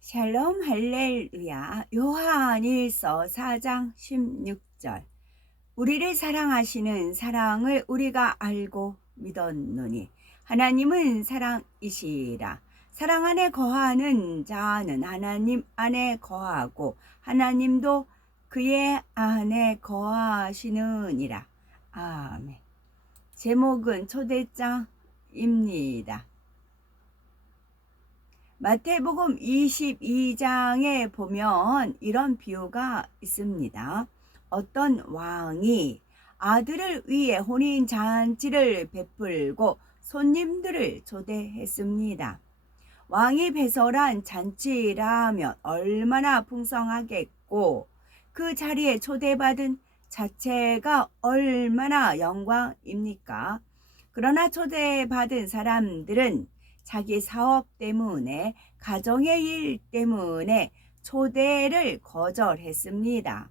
샬롬 할렐루야. 요한일서 4장 16절. 우리를 사랑하시는 사랑을 우리가 알고 믿었노니 하나님은 사랑이시라. 사랑 안에 거하는 자는 하나님 안에 거하고 하나님도 그의 안에 거하시느니라. 아멘. 제목은 초대장입니다. 마태복음 22장에 보면 이런 비유가 있습니다. 어떤 왕이 아들을 위해 혼인잔치를 베풀고 손님들을 초대했습니다. 왕이 배설한 잔치라면 얼마나 풍성하겠고 그 자리에 초대받은 자체가 얼마나 영광입니까? 그러나 초대받은 사람들은 자기 사업 때문에, 가정의 일 때문에 초대를 거절했습니다.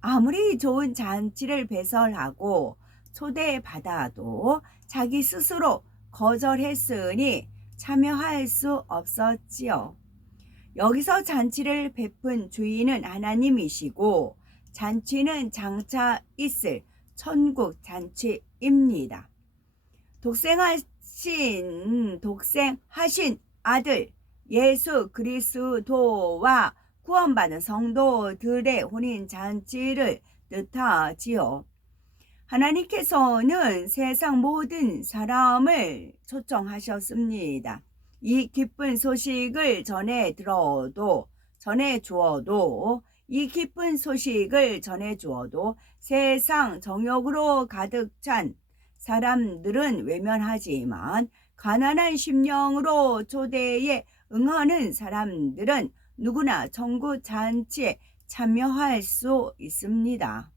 아무리 좋은 잔치를 배설하고 초대받아도 자기 스스로 거절했으니 참여할 수 없었지요. 여기서 잔치를 베푼 주인은 하나님이시고 잔치는 장차 있을 천국 잔치입니다. 독생하신 아들 예수 그리스도와 구원받은 성도들의 혼인잔치를 뜻하지요. 하나님께서는 세상 모든 사람을 초청하셨습니다. 이 기쁜 소식을 전해주어도 세상 정욕으로 가득 찬 사람들은 외면하지만 가난한 심령으로 초대에 응하는 사람들은 누구나 천국 잔치에 참여할 수 있습니다.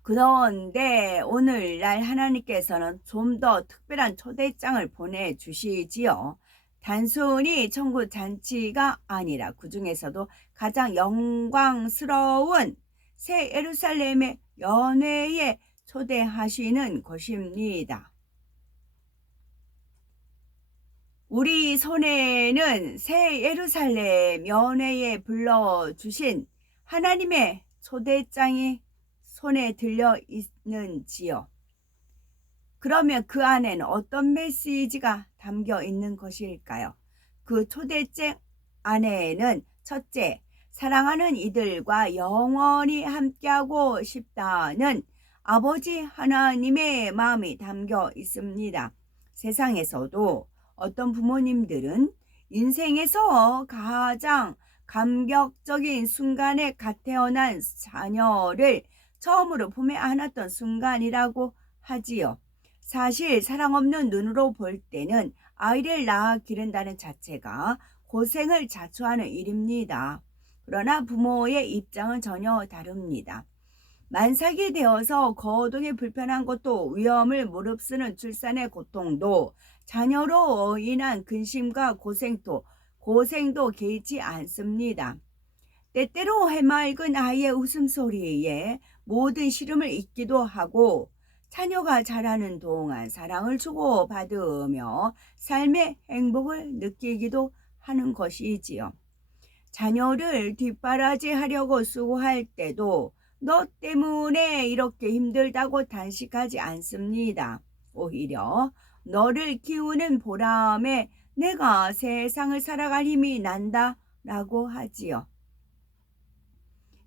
그런데 오늘날 하나님께서는 좀 더 특별한 초대장을 보내주시지요. 단순히 천국 잔치가 아니라 그 중에서도 가장 영광스러운 새 예루살렘의 연회에 초대하시는 것입니다. 우리 손에는 새 예루살렘 연회에 불러주신 하나님의 초대장이 손에 들려 있는지요? 그러면 그 안에는 어떤 메시지가 담겨 있는 것일까요? 그 초대장 안에는 첫째, 사랑하는 이들과 영원히 함께하고 싶다는 아버지 하나님의 마음이 담겨 있습니다. 세상에서도 어떤 부모님들은 인생에서 가장 감격적인 순간에 갓 태어난 자녀를 처음으로 품에 안았던 순간이라고 하지요. 사실 사랑 없는 눈으로 볼 때는 아이를 낳아 기른다는 자체가 고생을 자초하는 일입니다. 그러나 부모의 입장은 전혀 다릅니다. 만삭이 되어서 거동이 불편한 것도, 위험을 무릅쓰는 출산의 고통도, 자녀로 인한 근심과 고생도 개의치 않습니다. 때때로 해맑은 아이의 웃음소리에 모든 시름을 잊기도 하고, 자녀가 자라는 동안 사랑을 주고받으며 삶의 행복을 느끼기도 하는 것이지요. 자녀를 뒷바라지하려고 수고할 때도 너 때문에 이렇게 힘들다고 단식하지 않습니다. 오히려 너를 키우는 보람에 내가 세상을 살아갈 힘이 난다 라고 하지요.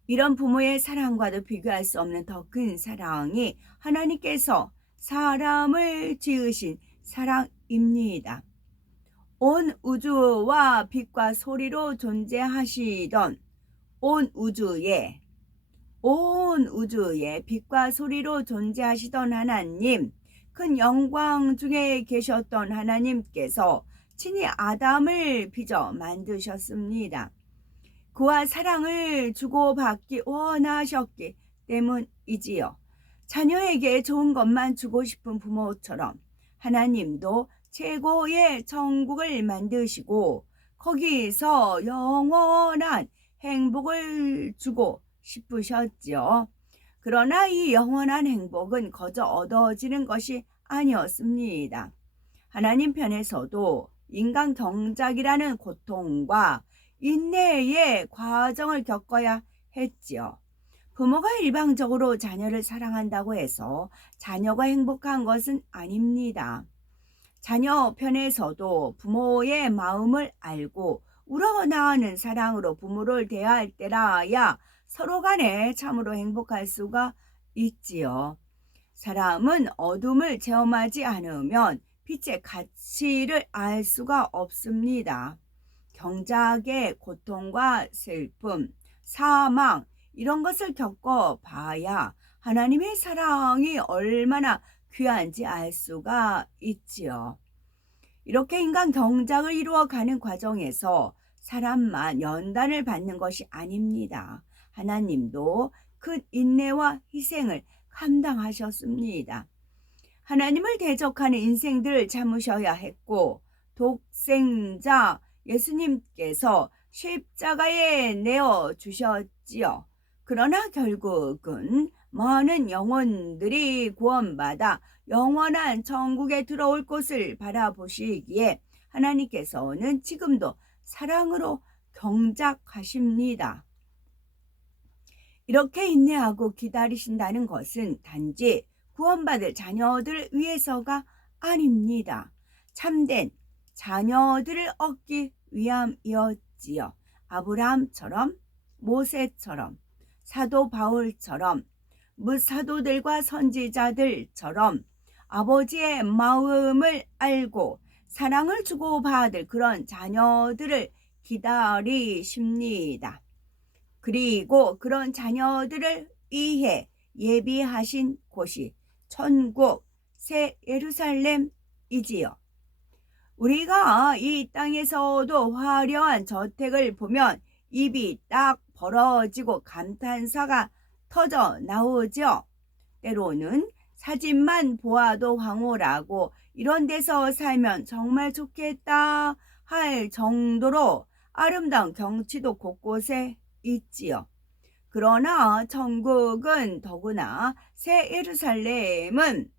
이런 부모의 사랑과도 비교할 수 없는 더 큰 사랑이 하나님께서 사람을 지으신 사랑입니다. 온 우주와 빛과 소리로 존재하시던 온 우주에 빛과 소리로 존재하시던 하나님, 큰 영광 중에 계셨던 하나님께서 친히 아담을 빚어 만드셨습니다. 그와 사랑을 주고받기 원하셨기 때문이지요. 자녀에게 좋은 것만 주고 싶은 부모처럼 하나님도 최고의 천국을 만드시고 거기서 영원한 행복을 주고 싶으셨지요. 그러나 이 영원한 행복은 거저 얻어지는 것이 아니었습니다. 하나님 편에서도 인간 경작이라는 고통과 인내의 과정을 겪어야 했지요. 부모가 일방적으로 자녀를 사랑한다고 해서 자녀가 행복한 것은 아닙니다. 자녀 편에서도 부모의 마음을 알고 우러나오는 사랑으로 부모를 대할 때라야 서로 간에 참으로 행복할 수가 있지요. 사람은 어둠을 체험하지 않으면 빛의 가치를 알 수가 없습니다. 경작의 고통과 슬픔, 사망 이런 것을 겪어봐야 하나님의 사랑이 얼마나 귀한지 알 수가 있지요. 이렇게 인간 경작을 이루어가는 과정에서 사람만 연단을 받는 것이 아닙니다. 하나님도 큰 인내와 희생을 감당하셨습니다. 하나님을 대적하는 인생들을 참으셔야 했고 독생자 예수님께서 십자가에 내어 주셨지요. 그러나 결국은 많은 영혼들이 구원받아 영원한 천국에 들어올 것을 바라보시기에 하나님께서는 지금도 사랑으로 경작하십니다. 이렇게 인내하고 기다리신다는 것은 단지 구원받을 자녀들을 위해서가 아닙니다. 참된 자녀들을 얻기 위함이었지요. 아브라함처럼, 모세처럼, 사도 바울처럼, 무사도들과 선지자들처럼 아버지의 마음을 알고 사랑을 주고받을 그런 자녀들을 기다리십니다. 그리고 그런 자녀들을 위해 예비하신 곳이 천국 새 예루살렘이지요. 우리가 이 땅에서도 화려한 저택을 보면 입이 딱 벌어지고 감탄사가 터져 나오죠. 때로는 사진만 보아도 황홀하고 이런 데서 살면 정말 좋겠다 할 정도로 아름다운 경치도 곳곳에 있지요. 그러나 천국은 더구나 새 예루살렘은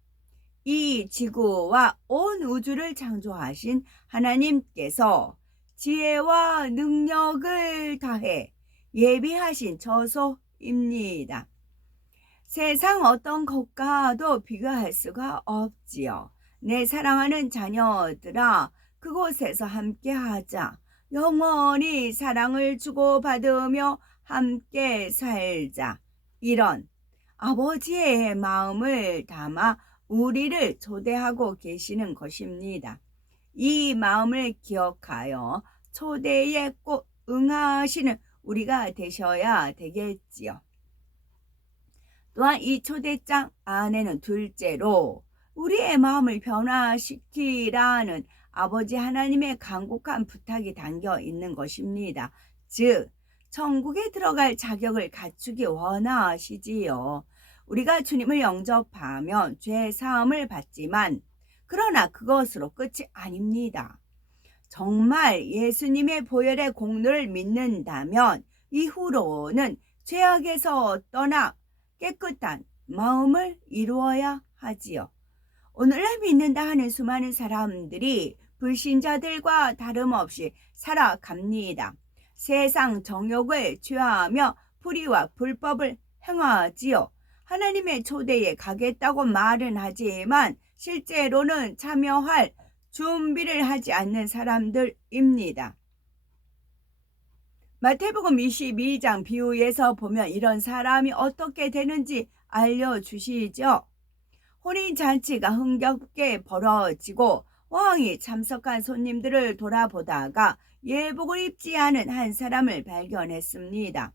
이 지구와 온 우주를 창조하신 하나님께서 지혜와 능력을 다해 예비하신 처소입니다. 세상 어떤 것과도 비교할 수가 없지요. 내 사랑하는 자녀들아, 그곳에서 함께하자. 영원히 사랑을 주고받으며 함께 살자. 이런 아버지의 마음을 담아 우리를 초대하고 계시는 것입니다. 이 마음을 기억하여 초대에 꼭 응하시는 우리가 되셔야 되겠지요. 또한 이 초대장 안에는 둘째로 우리의 마음을 변화시키라는 아버지 하나님의 간곡한 부탁이 담겨 있는 것입니다. 즉, 천국에 들어갈 자격을 갖추기 원하시지요. 우리가 주님을 영접하면 죄 사함을 받지만 그러나 그것으로 끝이 아닙니다. 정말 예수님의 보혈의 공로를 믿는다면 이후로는 죄악에서 떠나 깨끗한 마음을 이루어야 하지요. 오늘날 믿는다 하는 수많은 사람들이 불신자들과 다름없이 살아갑니다. 세상 정욕을 취하며 불의와 불법을 행하지요. 하나님의 초대에 가겠다고 말은 하지만 실제로는 참여할 준비를 하지 않는 사람들입니다. 마태복음 22장 비유에서 보면 이런 사람이 어떻게 되는지 알려주시죠. 혼인잔치가 흥겹게 벌어지고 왕이 참석한 손님들을 돌아보다가 예복을 입지 않은 한 사람을 발견했습니다.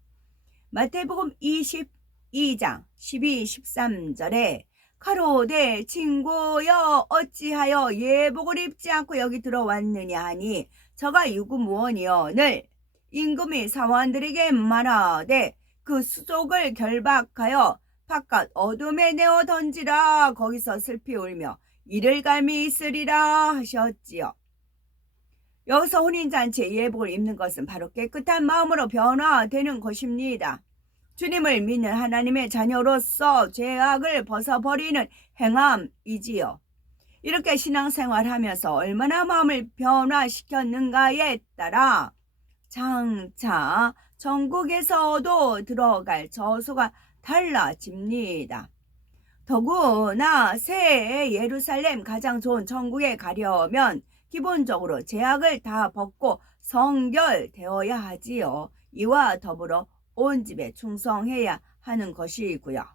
마태복음 22장 12, 13절에 가로되 친구여 어찌하여 예복을 입지 않고 여기 들어왔느냐 하니 저가 유구무원이언을 임금이 사원들에게 말하되 그 수족을 결박하여 바깥 어둠에 내어 던지라. 거기서 슬피 울며 이를 갈미 있으리라 하셨지요. 여기서 혼인잔치에 예복을 입는 것은 바로 깨끗한 마음으로 변화되는 것입니다. 주님을 믿는 하나님의 자녀로서 죄악을 벗어버리는 행함이지요. 이렇게 신앙생활하면서 얼마나 마음을 변화시켰는가에 따라 장차 천국에서도 들어갈 저수가 달라집니다. 더구나 새 예루살렘 가장 좋은 천국에 가려면 기본적으로 제약을 다 벗고 성결되어야 하지요. 이와 더불어 온 집에 충성해야 하는 것이고요.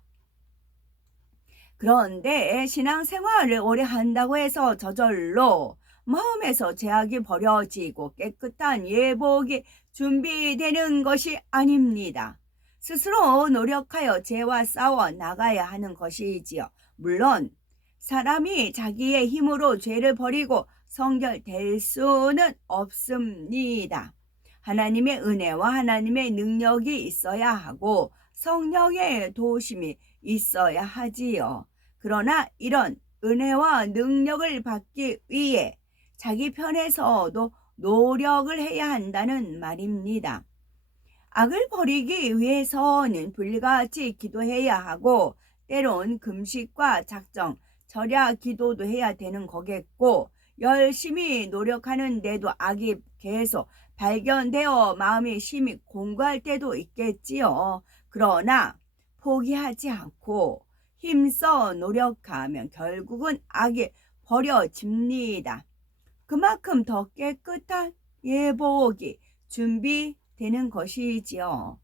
그런데 신앙생활을 오래 한다고 해서 저절로 마음에서 제약이 버려지고 깨끗한 예복이 준비되는 것이 아닙니다. 스스로 노력하여 죄와 싸워 나가야 하는 것이지요. 물론 사람이 자기의 힘으로 죄를 버리고 성결될 수는 없습니다. 하나님의 은혜와 하나님의 능력이 있어야 하고 성령의 도우심이 있어야 하지요. 그러나 이런 은혜와 능력을 받기 위해 자기 편에서도 노력을 해야 한다는 말입니다. 악을 버리기 위해서는 불같이 기도해야 하고 때론 금식과 작정, 절야 기도도 해야 되는 거겠고 열심히 노력하는데도 악이 계속 발견되어 마음이 심히 공고할 때도 있겠지요. 그러나 포기하지 않고 힘써 노력하면 결국은 악이 버려집니다. 그만큼 더 깨끗한 예복이 준비되는 것이지요.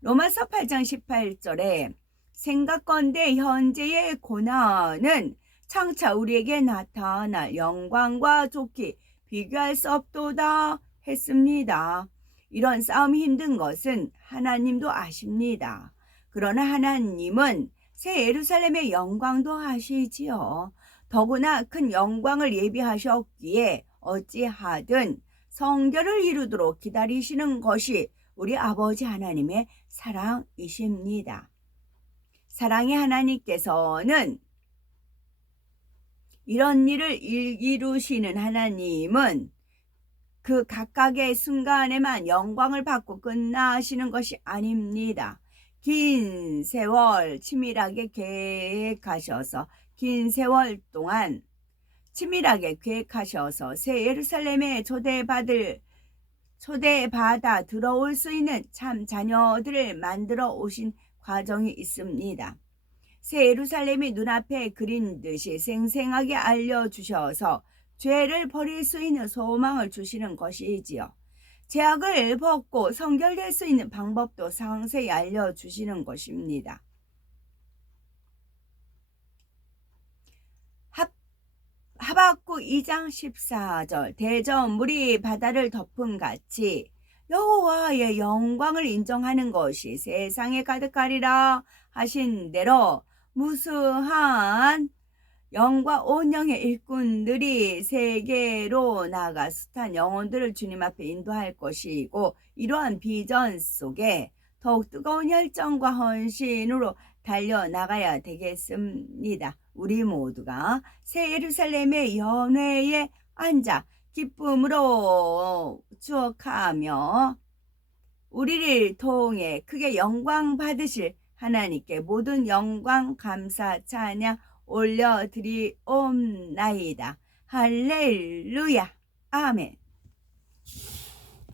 로마서 8장 18절에 생각건대 현재의 고난은 장차 우리에게 나타날 영광과 좋게 비교할 수 없도다 했습니다. 이런 싸움이 힘든 것은 하나님도 아십니다. 그러나 하나님은 새 예루살렘의 영광도 아시지요. 더구나 큰 영광을 예비하셨기에 어찌하든 성결을 이루도록 기다리시는 것이 우리 아버지 하나님의 사랑이십니다. 사랑의 하나님께서는 이런 일을 이루시는 하나님은 그 각각의 순간에만 영광을 받고 끝나시는 것이 아닙니다. 긴 세월 치밀하게 계획하셔서 긴 세월 동안 치밀하게 계획하셔서 새 예루살렘에 초대받아 들어올 수 있는 참 자녀들을 만들어 오신 과정이 있습니다. 새 예루살렘이 눈앞에 그린 듯이 생생하게 알려주셔서 죄를 버릴 수 있는 소망을 주시는 것이지요. 죄악을 벗고 성결될 수 있는 방법도 상세히 알려주시는 것입니다. 하박국 2장 14절 대저물이 바다를 덮은 같이 여호와의 영광을 인정하는 것이 세상에 가득하리라 하신 대로 무수한 영과 온 영의 일꾼들이 세계로 나가 숱한 영혼들을 주님 앞에 인도할 것이고 이러한 비전 속에 더욱 뜨거운 열정과 헌신으로 달려나가야 되겠습니다. 우리 모두가 새 예루살렘의 연회에 앉아 기쁨으로 추억하며 우리를 통해 크게 영광 받으실 하나님께 모든 영광 감사 찬양 올려드리옵나이다. 할렐루야. 아멘.